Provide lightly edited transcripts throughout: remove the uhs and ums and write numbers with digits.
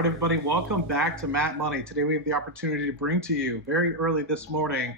All right, everybody, welcome back to Matt Money. Today we have the opportunity to bring to you, very early this morning,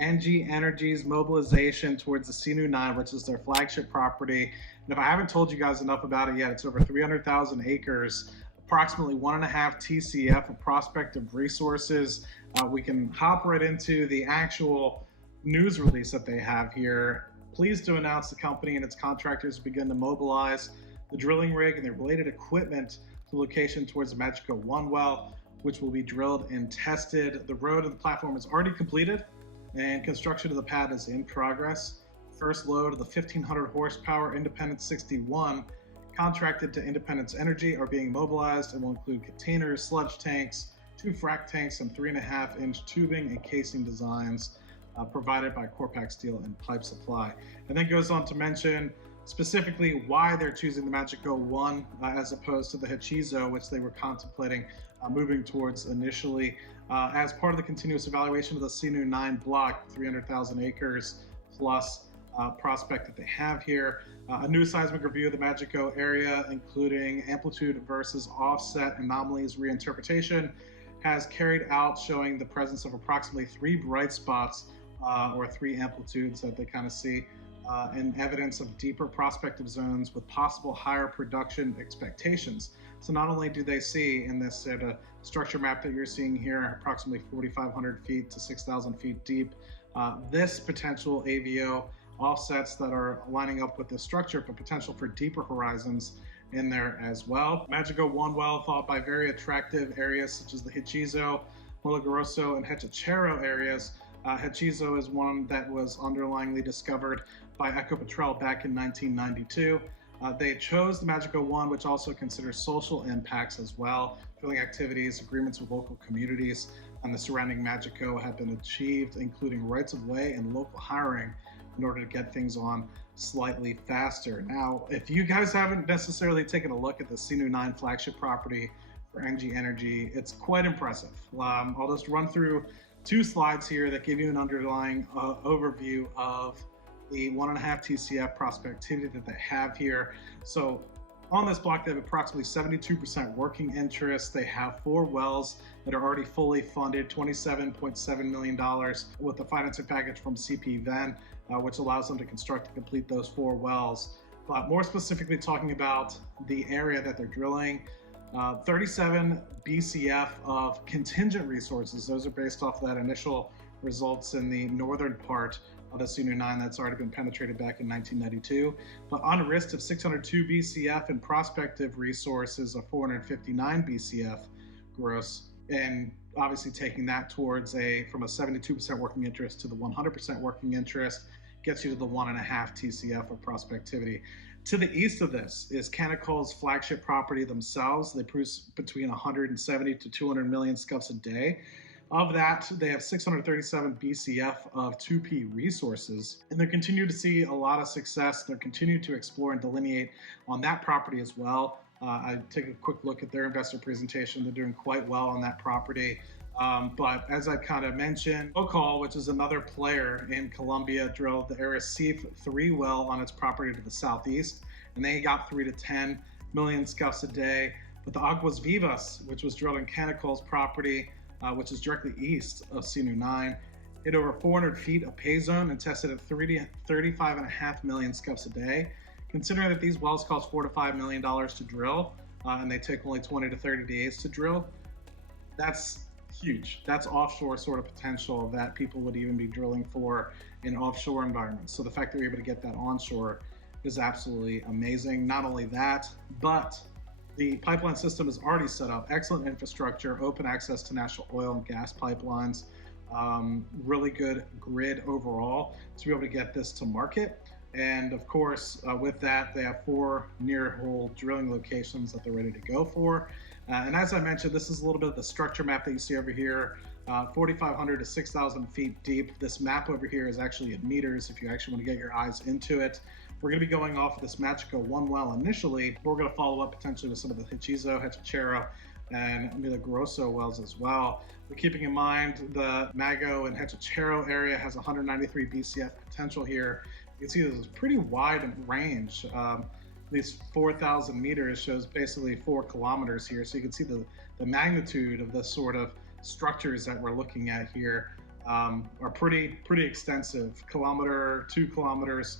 NG Energy's mobilization towards the CNU9, which is their flagship property. And if I haven't told you guys enough about it yet, it's over 300,000 acres, approximately 1.5 TCF of prospective resources. We can hop right into the actual news release that they have here. Pleased to announce the company and its contractors begin to mobilize the drilling rig and the related equipment to location towards the Magico 1 well, which will be drilled and tested. The road and the platform is already completed and construction of the pad is in progress. First load of the 1,500 horsepower Independence 61 contracted to Independence Energy are being mobilized and will include containers, sludge tanks, 2 frac tanks, and 3.5-inch tubing and casing designs provided by Corpac Steel and Pipe Supply. And then goes on to mention specifically why they're choosing the Magico 1 as opposed to the Hechizo, which they were contemplating moving towards initially as part of the continuous evaluation of the CNU9 block, 300,000 acres plus prospect that they have here. A new seismic review of the Magico area, including amplitude versus offset anomalies reinterpretation, has carried out showing the presence of approximately 3 bright spots or 3 amplitudes that they kind of see and evidence of deeper prospective zones with possible higher production expectations. So not only do they see in this structure map that you're seeing here, approximately 4,500 feet to 6,000 feet deep, this potential AVO offsets that are lining up with this structure, but potential for deeper horizons in there as well. Magico 1 well, followed by very attractive areas such as the Hechizo, Molagroso, and Hechachero areas. Hechizo is one that was underlyingly discovered by Ecopetrol back in 1992. They chose the Magico 1, which also considers social impacts as well. Drilling activities, agreements with local communities, and the surrounding Magico have been achieved, including rights of way and local hiring in order to get things on slightly faster. Now, if you guys haven't necessarily taken a look at the CNU9 flagship property for NG Energy, it's quite impressive. I'll just run through 2 slides here that give you an underlying overview of the 1.5 TCF prospectivity that they have here. So on this block, they have approximately 72% working interest. They have 4 wells that are already fully funded, $27.7 million with the financing package from CP Ven, which allows them to construct and complete those 4 wells. But more specifically talking about the area that they're drilling, 37 BCF of contingent resources. Those are based off that initial results in the northern part of the CNU9 that's already been penetrated back in 1992. But unrisked of 602 BCF and prospective resources of 459 BCF gross. And obviously taking that towards from a 72% working interest to the 100% working interest gets you to the 1.5 TCF of prospectivity. To the east of this is Canacol's flagship property themselves. They produce between 170 to 200 million scuffs a day. Of that, they have 637 BCF of 2P resources, and they continue to see a lot of success. They're continuing to explore and delineate on that property as well. I take a quick look at their investor presentation. They're doing quite well on that property. But as I kind of mentioned, Ocal, which is another player in Colombia, drilled the Arrecife 3 well on its property to the southeast, and they got 3 to 10 million scuffs a day. But the Aguas Vivas, which was drilled in Canacol's property, which is directly east of CNU9, hit over 400 feet of pay zone and tested at 35.5 million scuffs a day. Considering that these wells cost $4 to $5 million to drill, and they take only 20 to 30 days to drill, that's huge. That's offshore sort of potential that people would even be drilling for in offshore environments. So the fact that we're able to get that onshore is absolutely amazing. Not only that, but the pipeline system is already set up. Excellent infrastructure, open access to national oil and gas pipelines, really good grid overall to be able to get this to market. And of course, with that, they have 4 near-hole drilling locations that they're ready to go for. And as I mentioned, this is a little bit of the structure map that you see over here, 4,500 to 6,000 feet deep. This map over here is actually in meters if you actually want to get your eyes into it. We're going to be going off of this Magico 1 well initially. We're going to follow up potentially with some of the Hechizo, Hechachero, and Milagroso wells as well. But keeping in mind the Mago and Hechachero area has 193 BCF potential here. You can see there's a pretty wide range these 4,000 meters shows basically 4 kilometers here. So you can see the magnitude of the sort of structures that we're looking at here are pretty extensive, kilometer, 2 kilometers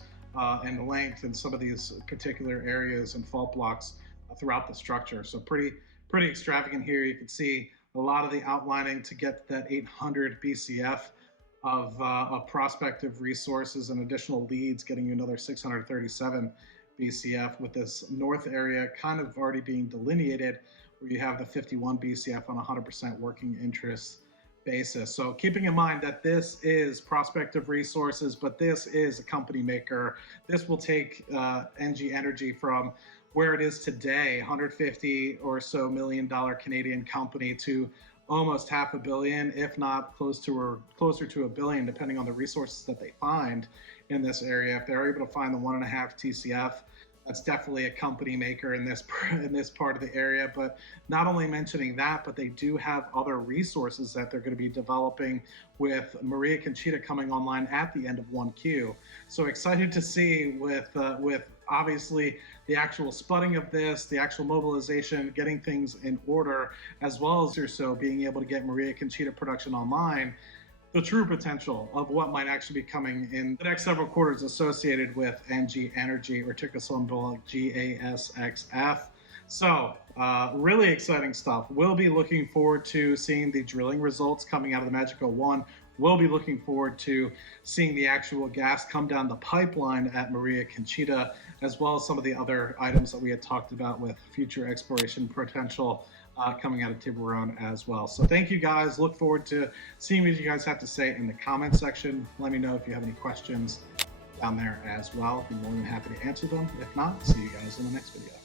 in length in some of these particular areas and fault blocks throughout the structure. So pretty extravagant here. You can see a lot of the outlining to get that 800 BCF of prospective resources and additional leads, getting you another 637 BCF, with this north area kind of already being delineated, where you have the 51 BCF on 100% working interest basis. So keeping in mind that this is prospective resources, but this is a company maker. This will take NG Energy from where it is today, $150 or so million Canadian company, to almost $500 million, if not closer to $1 billion, depending on the resources that they find in this area. If they're able to find the 1.5 TCF, that's definitely a company maker in this part of the area. But not only mentioning that, but they do have other resources that they're going to be developing, with Maria Conchita coming online at the end of 1Q. So excited to see with obviously the actual spudding of this, the actual mobilization, getting things in order, as well as being able to get Maria Conchita production online, the true potential of what might actually be coming in the next several quarters associated with NG Energy, or ticker symbol GASXF. So really exciting stuff. We'll be looking forward to seeing the drilling results coming out of the Magico 1. We'll be looking forward to seeing the actual gas come down the pipeline at Maria Conchita, as well as some of the other items that we had talked about with future exploration potential coming out of Tiburon as well. So thank you guys. Look forward to seeing what you guys have to say in the comment section. Let me know if you have any questions down there as well. I'd be more than happy to answer them. If not, see you guys in the next video.